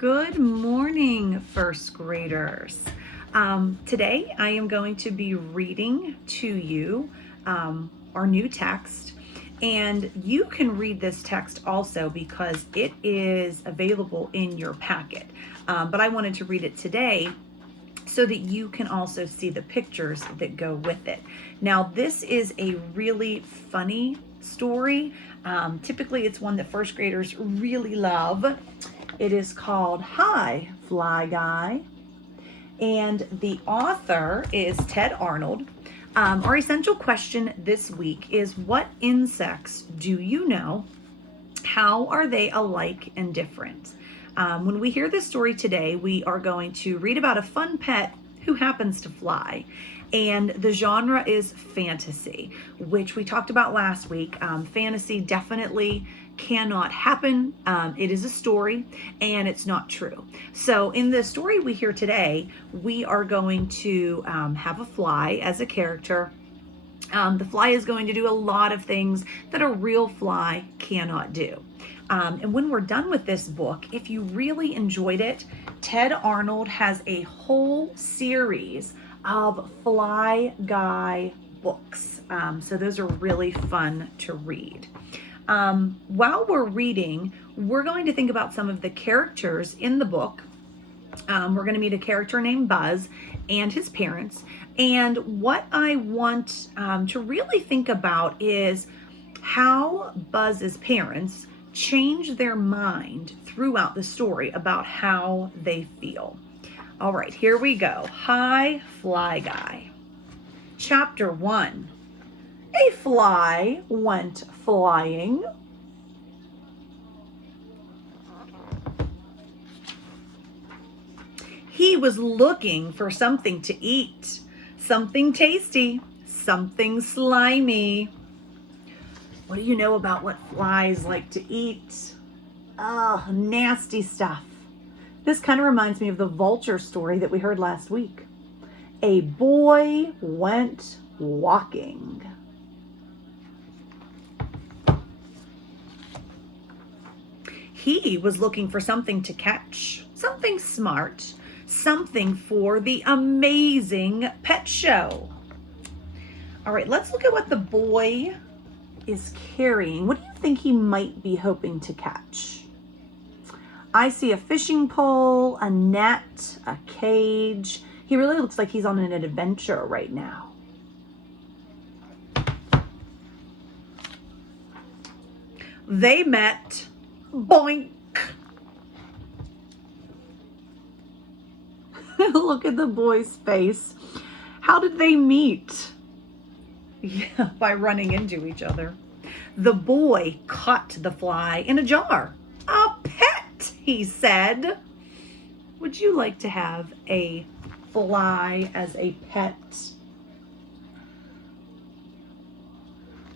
Good morning, first graders. Today I am going to be reading to you our new text, and you can read this text also because it is available in your packet. But I wanted to read it today so that you can also see the pictures that go with it. Now, this is a really funny story. Typically, it's one that first graders really love. It is called Hi, Fly Guy, and the author is Ted Arnold. Our essential question this week is, what insects do you know? How are they alike and different? When we hear this story today, we are going to read about a fun pet who happens to fly. And the genre is fantasy, which we talked about last week. Fantasy definitely cannot happen. It is a story and it's not true. So in the story we hear today, we are going to have a fly as a character. The fly is going to do a lot of things that a real fly cannot do. And when we're done with this book, if you really enjoyed it, Ted Arnold has a whole series of Fly Guy books. So those are really fun to read. While we're reading, we're going to think about some of the characters in the book. We're going to meet a character named Buzz and his parents. And what I want to really think about is how Buzz's parents change their mind throughout the story about how they feel. All right, here we go. Hi, Fly Guy. Chapter 1. A fly went flying. He was looking for something to eat, something tasty, something slimy. What do you know about what flies like to eat? Oh, nasty stuff. This kind of reminds me of the vulture story that we heard last week. A boy went walking. He was looking for something to catch, something smart, something for the amazing pet show. All right, let's look at what the boy is carrying. What do you think he might be hoping to catch? I see a fishing pole, a net, a cage. He really looks like he's on an adventure right now. They met. Boink. Look at the boy's face. How did they meet? Yeah, by running into each other. The boy caught the fly in a jar. A pet, he said. Would you like to have a fly as a pet?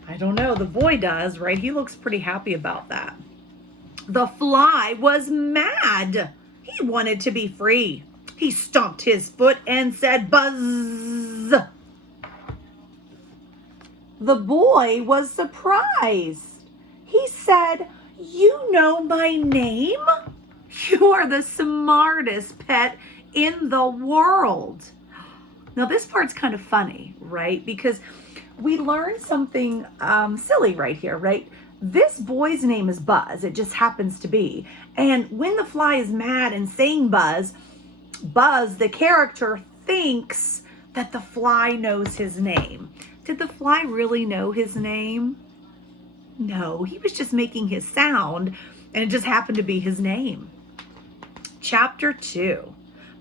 I don't know. The boy does, right? He looks pretty happy about that. The fly was mad. He wanted to be free. He stomped his foot and said, "Buzz." The boy was surprised. He said, "You know my name? You are the smartest pet in the world." Now this part's kind of funny, right? Because we learned something silly right here, right? This boy's name is Buzz. It just happens to be. And when the fly is mad and saying Buzz, the character, thinks that the fly knows his name. Did the fly really know his name? No, he was just making his sound, and it just happened to be his name. Chapter 2.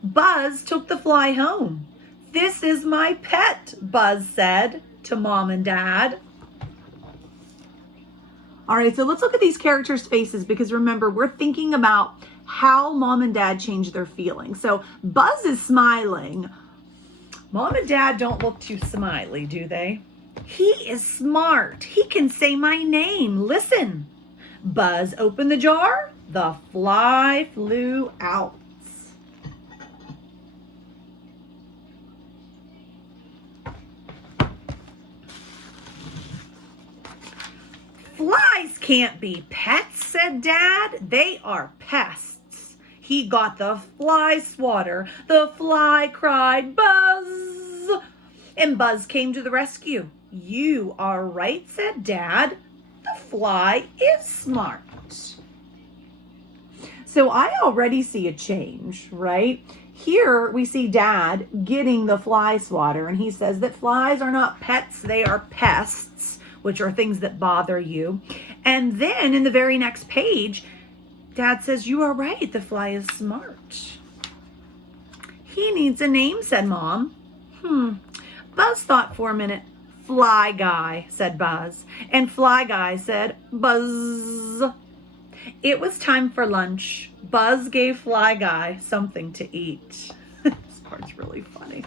Buzz took the fly home. "This is my pet," Buzz said to Mom and Dad. All right, so let's look at these characters' faces, because remember, we're thinking about how Mom and Dad change their feelings. So Buzz is smiling. Mom and Dad don't look too smiley, do they? "He is smart. He can say my name. Listen." Buzz opened the jar. The fly flew out. "Flies can't be pets," said Dad. "They are pests. He got the fly swatter. The fly cried, "Buzz!" And Buzz came to the rescue. "You are right," said Dad. "The fly is smart." So I already see a change, right? Here we see Dad getting the fly swatter, and he says that flies are not pets, they are pests, which are things that bother you. And then in the very next page, Dad says, "You are right, the fly is smart." "He needs a name," said Mom. Buzz thought for a minute. "Fly Guy," said Buzz. And Fly Guy said, "Buzz." It was time for lunch. Buzz gave Fly Guy something to eat. This part's really funny.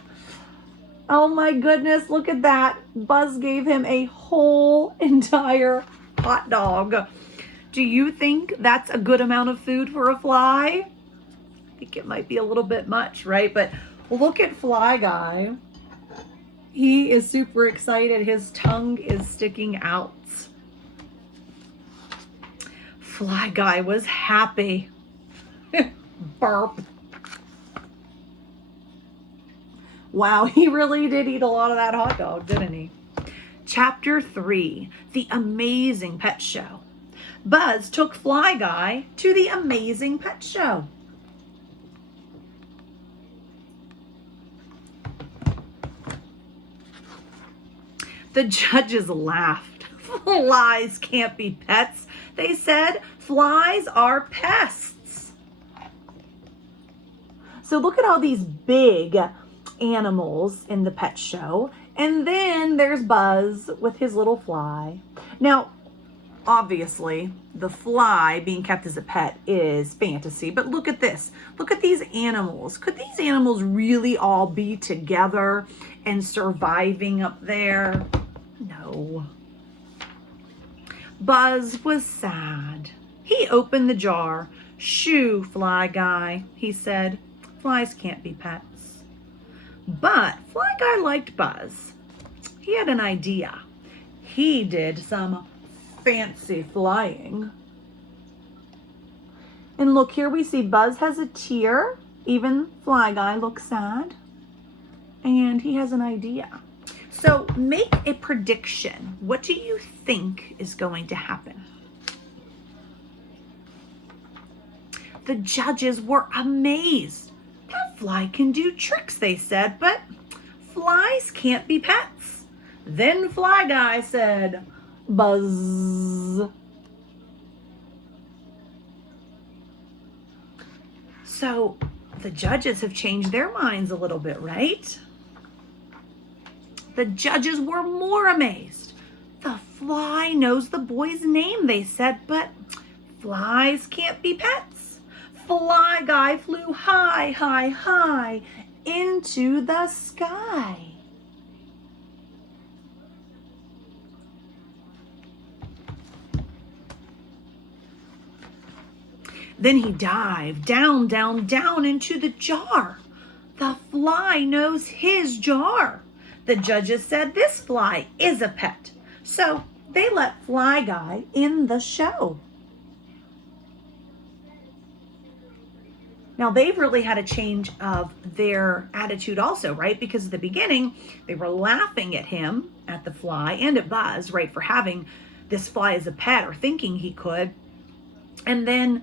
Oh my goodness, look at that. Buzz gave him a whole entire hot dog. Do you think that's a good amount of food for a fly? I think it might be a little bit much, right? But look at Fly Guy. He is super excited. His tongue is sticking out. Fly Guy was happy. Burp. Wow, he really did eat a lot of that hot dog, didn't he? Chapter 3, The Amazing Pet Show. Buzz took Fly Guy to the Amazing Pet Show. The judges laughed. "Flies can't be pets," they said. "Flies are pests." So look at all these big animals in the pet show. And then there's Buzz with his little fly. Now, obviously, the fly being kept as a pet is fantasy. But look at this. Look at these animals. Could these animals really all be together and surviving up there? No. Buzz was sad. He opened the jar. "Shoo, Fly Guy," he said. "Flies can't be pets." But Fly Guy liked Buzz. He had an idea. He did some fancy flying. And look, here we see Buzz has a tear. Even Fly Guy looks sad. And he has an idea. So make a prediction. What do you think is going to happen? The judges were amazed. "That fly can do tricks," they said, "but flies can't be pets." Then Fly Guy said, "Buzz." So the judges have changed their minds a little bit, right? The judges were more amazed. "The fly knows the boy's name," they said, "but flies can't be pets." Fly Guy flew high, high, high into the sky. Then he dived down, down, down into the jar. The fly knows his jar. The judges said this fly is a pet. So they let Fly Guy in the show. Now they've really had a change of their attitude also, right? Because at the beginning, they were laughing at him, at the fly, and at Buzz, right, for having this fly as a pet or thinking he could. And then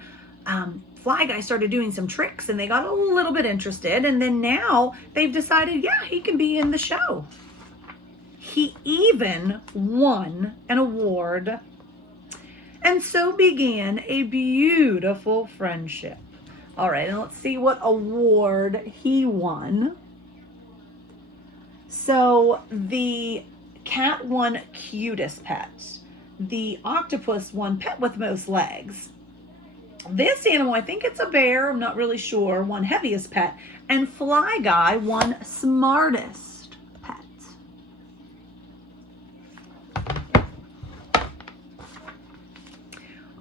Fly Guy started doing some tricks and they got a little bit interested. And then now they've decided, yeah, he can be in the show. He even won an award. And so began a beautiful friendship. All right, and let's see what award he won. So the cat won cutest pet. The octopus won pet with most legs. This animal, I think it's a bear, I'm not really sure, won heaviest pet. And Fly Guy won smartest pet.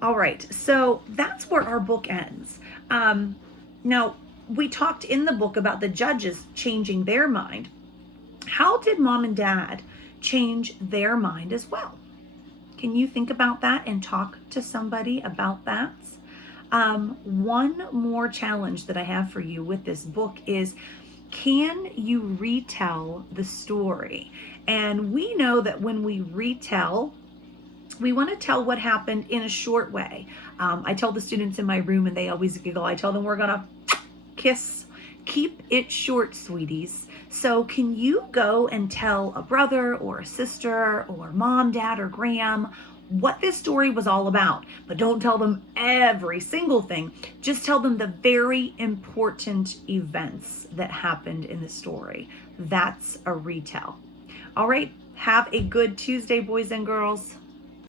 All right, so that's where our book ends. Now, we talked in the book about the judges changing their mind. How did Mom and Dad change their mind as well? Can you think about that and talk to somebody about that? One more challenge that I have for you with this book is, can you retell the story? And we know that when we retell, we want to tell what happened in a short way. I tell the students in my room, and they always giggle. I tell them we're gonna kiss. Keep it short, sweeties. So can you go and tell a brother or a sister or mom, dad, or gram what this story was all about? But don't tell them every single thing. Just tell them the very important events that happened in the story. That's a retell. All right, have a good Tuesday, boys and girls.